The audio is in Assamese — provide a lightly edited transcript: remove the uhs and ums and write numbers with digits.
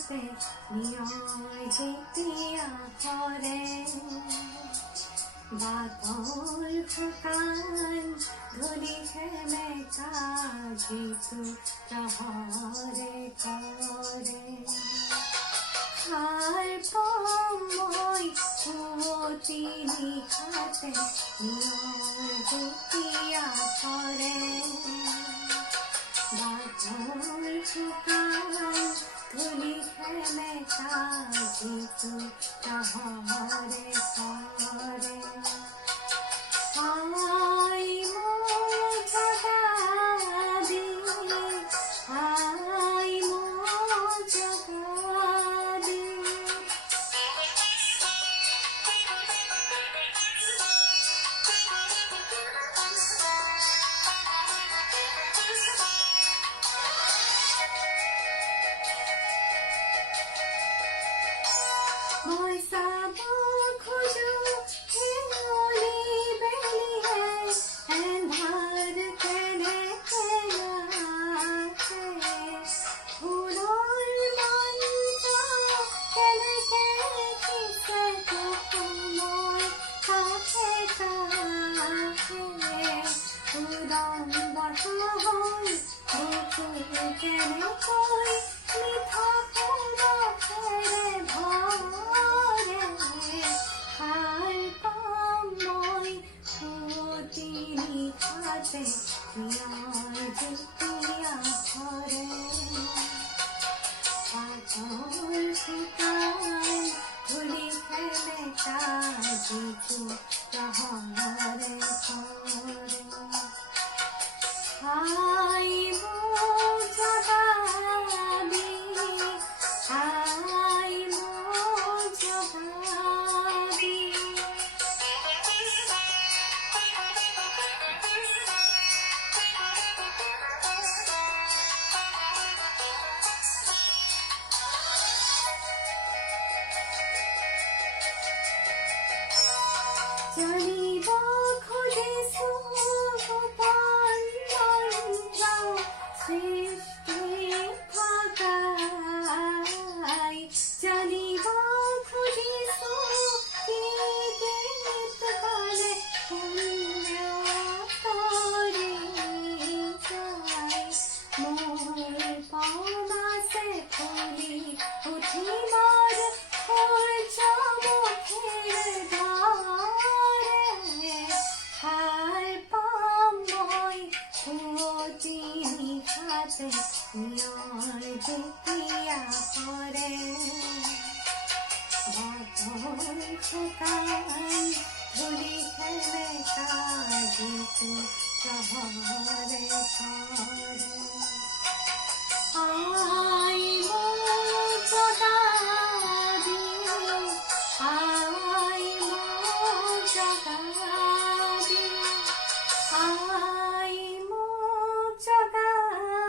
নিশাতে নিয়ৰ যেতিয়া কৰে বাটৰ শুকান ধূলি সেমেকা যিটো প্ৰহৰে কৰে সাৰ পাওঁ মই পুৱতি নিশাতে নিয়ৰ যেতিয়া কৰে বাটৰ শুকান ধূলি সেমেকা যিটো প্ৰহৰে কৰে আই মোৰ জগাবি আই মোৰ জগাবি মই চাব খোজো হেঙুলি বেলিয়ে এন্ধাৰ কেনেকে আছে ফুলৰ মঞ্চ কেনেকে দিছে সময় কাষে কাষে উদম বতাহ বুকু কেনেকৈ মিঠা সুবাসেৰে ভৰে সাৰ পাম মই পুৱতি নিশাতে নিয়ৰ যেতিয়া কৰে বাটৰ শুকান ধূলি সেমেকা যিটো প্ৰহৰে কৰে আই মোৰ জগাবি আই মোৰ জগাবি জানিব খুজিছো গোপন মন্ত্ৰ সৃষ্টি থকাই জানিব খুজিছো কি গীত গালে পুণ্য তৰি যায় মোৰ পমাছে ফুলি উঠি মোৰ সূৰ্যমুখীৰ ধৰে সাৰ পাম মই পুৱতি নিশাতে নিয়ৰ যেতিয়া কৰে বাটৰ শুকান ধূলি সেমেকা যিটো প্ৰহৰে কৰে আই মোৰ